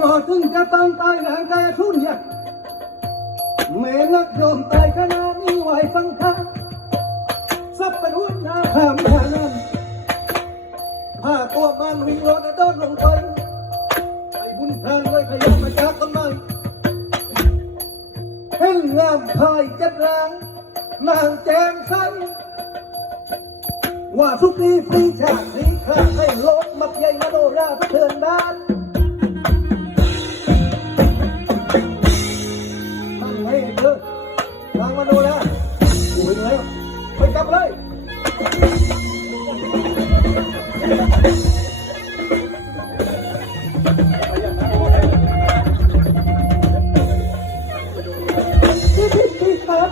งอถึงจะต้องตายแรงกายทุนเนี่ยแม่นักโยมตายขนาดนี้ไหวฟังคำซับเป็นหัวหน้าพามหานำผ้าตัวมันวิ่งรถโดนลงไปไอ้บุญพรางเลยพยายามมาจากต้นไม้เห็นงามพายจัดรางนางแจงใสว่าสุขีปรีชาสีคราให้โลกมักใหญ่มโนราสะเทือนบ้าน พี่พี่พี่ครับ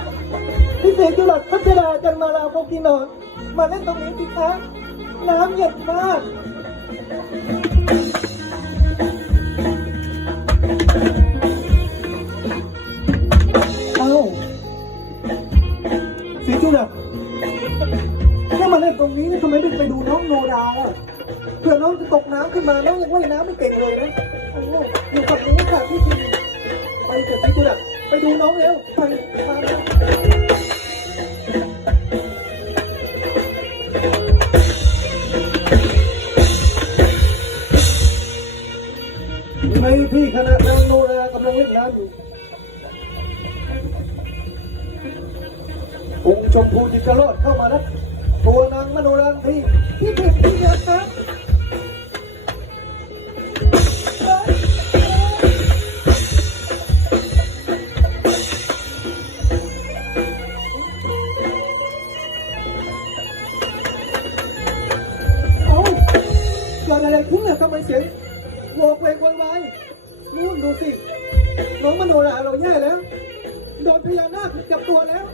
พี่เสกจุลัดพัชราจันมาลาโมกีนอนมาเล่นตรงนี้สิคะน้ำเย็นมากเอ้าสีจุลัดถ้ามาเล่นตรงนี้ทำไมไม่ไปดูน้องโนราล่ะ ผื่อน้องจะตกน้ำขึ้นมาน้องยังว่ายน้ำไม่เก่งเลยนะโอ้อยู่ฝั่งนี้ค่ะพี่ทีไปเถอะสีจุลัดไปดูน้องเร็วไปมาในที่คณะนางโนรากำลังเล่นน้ำอยู่องค์ชมพูจิตรโรดเข้ามาแล้วตัวนางมโนราทีที่ผิดที่เดียวครับ อะไรขึ้นอะทำไมเสียงโวกเวกวยวายนู่นดูสิน้องมโนราเราแย่แล้ว โดนพญานาคจับตัวแล้ว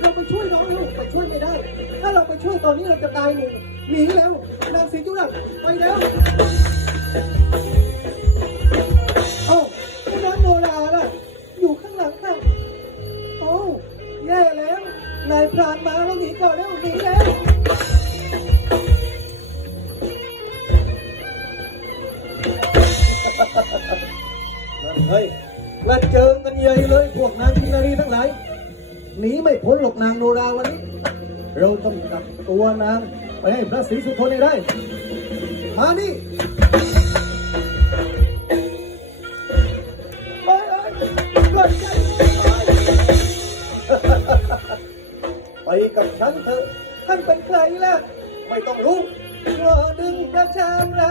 เราไปช่วยน้องลูกไปช่วยไม่ได้ ถ้าเราไปช่วยตอนนี้เราจะตายหนึ่หนีแล้วนางสิงห์จุลักไปแล้วเอ้าแล้วน้องโนราล่ะอยู่ข้างหลังค่ะโอ้แย่แล้วนายพรานมาแล้วหนีก่อนแล้วหนีแล้ว เฮ้ยกระเจิงกันใหญ่เลยพวกนางกินารีทั้งหลายหนีไม่พ้นหรอกนางโนราวันนี้ เราต้องกลับตัวนางไปให้พระศรีสุโธให้ได้ มานี่ไปกันไปกับฉันเถอะท่านเป็นใครล่ะ ไม่ต้องรู้รอดึงประชามรา